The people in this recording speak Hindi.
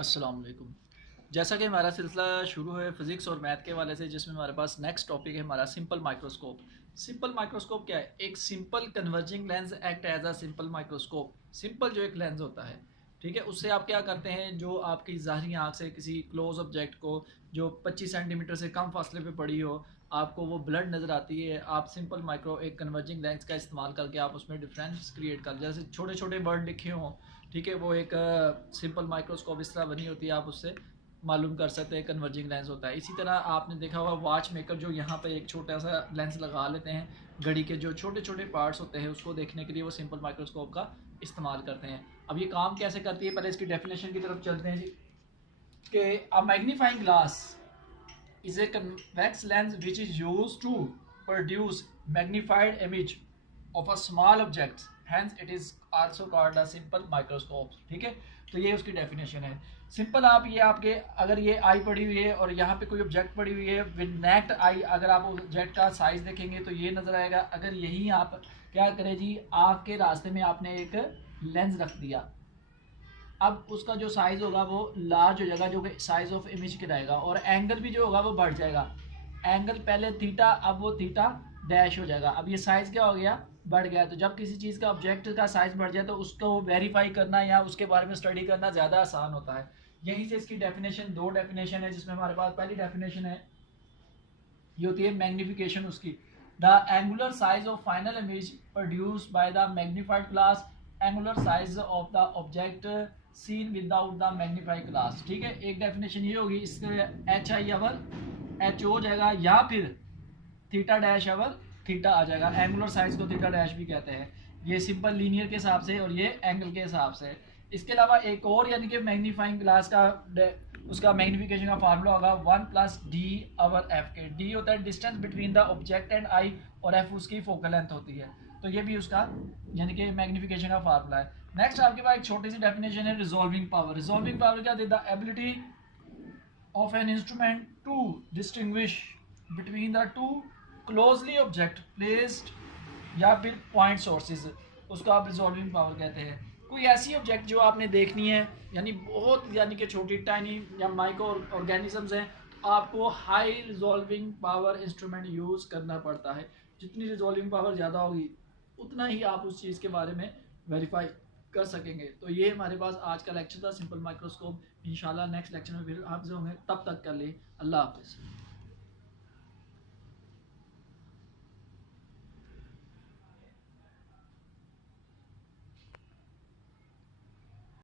अस्सलाम वालेकुम। जैसा कि हमारा सिलसिला शुरू है फ़िज़िक्स और मैथ के वाले से, जिसमें हमारे पास नेक्स्ट टॉपिक है हमारा सिंपल माइक्रोस्कोप। सिंपल माइक्रोस्कोप क्या है? एक simple converging lens act as a simple microscope. Simple जो एक लेंस होता है, ठीक है, उससे आप क्या करते हैं, जो आपकी ज़ाहिरी आँख से किसी क्लोज ऑब्जेक्ट को जो 25 सेंटीमीटर से कम फासले पे पड़ी हो, आपको वो ब्लड नज़र आती है, आप सिंपल माइक्रो एक कन्वर्जिंग लेंस का इस्तेमाल करके आप उसमें डिफरेंस क्रिएट कर, जैसे छोटे छोटे वर्ड लिखे हों, ठीक है, वो एक सिंपल माइक्रोस्कोप इस तरह बनी होती है, आप उससे मालूम कर सकते हैं कन्वर्जिंग लेंस होता है। इसी तरह आपने देखा होगा वॉच मेकर जो यहाँ पे एक छोटा सा लेंस लगा लेते हैं, घड़ी के जो छोटे छोटे पार्ट्स होते हैं उसको देखने के लिए वो सिंपल माइक्रोस्कोप का इस्तेमाल करते हैं। अब ये काम कैसे करती है, पहले इसकी डेफिनेशन की तरफ चलते हैं जी। कि a magnifying glass is a convex lens which is used to produce magnified image of a small object, hence it is also called a simple microscope। ठीक है, तो ये उसकी डेफिनेशन है। सिंपल आप ये आपके अगर ये आई पड़ी हुई है और यहाँ पे कोई ऑब्जेक्ट पड़ी हुई है विद नेक्ट आई, अगर आप ऑब्जेक्ट का साइज देखेंगे तो ये नजर आएगा। अगर यही आप क्या करें जी, आँख के रास्ते में आपने एक लेंस रख दिया, अब उसका जो साइज़ होगा वो लार्ज हो जाएगा, जो कि साइज ऑफ इमेज कहलाएगा, और एंगल भी जो होगा वो बढ़ जाएगा। एंगल पहले थीटा, अब वो थीटा डैश हो जाएगा। अब ये साइज़ क्या हो गया, बढ़ गया। तो जब किसी चीज़ का ऑब्जेक्ट का साइज़ बढ़ जाए तो उसको वेरीफाई करना या उसके बारे में स्टडी करना ज़्यादा आसान होता है। यहीं से इसकी डेफिनेशन, दो डेफिनेशन है, जिसमें हमारे पास पहली डेफिनेशन है, ये होती है मैग्निफिकेशन उसकी। The angular size of final image produced by the magnified glass, angular size of the object seen without the magnified glass. ठीक है, एक डेफिनेशन ये होगी। इसके एच आई अवर एच हो जाएगा, या फिर थीटा डैश अवर थीटा आ जाएगा। एंगुलर साइज को थीटा डैश भी कहते हैं। ये सिंपल लीनियर के हिसाब से और ये एंगल के हिसाब से। इसके अलावा एक और, यानी कि मैग्नीफाइंग ग्लास का उसका मैग्निफिकेशन का फार्मूला होगा 1 प्लस डी अवर एफ के। डी होता है distance between the object and I, और एफ उसकी फोकल लेंथ होती है। तो ये भी उसका यानी कि मैग्निफिकेशन का फार्मूला है। नेक्स्ट आपके पास एक छोटी सी डेफिनेशन है रिजॉल्विंग पावर। रिजॉल्विंग पावर क्या देता है? Ability of an instrument to distinguish between the two closely object placed या फिर पॉइंट सोर्सेज, उसको आप रिजॉल्विंग पावर कहते हैं। कोई ऐसी ऑब्जेक्ट जो आपने देखनी है, यानी बहुत यानी कि छोटी टाइनी या माइक्रो ऑर्गेनिजम्स हैं, तो आपको high resolving power instrument use करना पड़ता है। जितनी रिजॉल्विंग पावर ज़्यादा होगी उतना ही आप उस चीज़ के बारे में वेरीफाई कर सकेंगे। तो ये हमारे पास आज का लेक्चर था, सिंपल माइक्रोस्कोप। इंशाल्लाह नेक्स्ट लेक्चर में फिर आपसे होंगे, तब तक कर ले अल्लाह हाफिज़।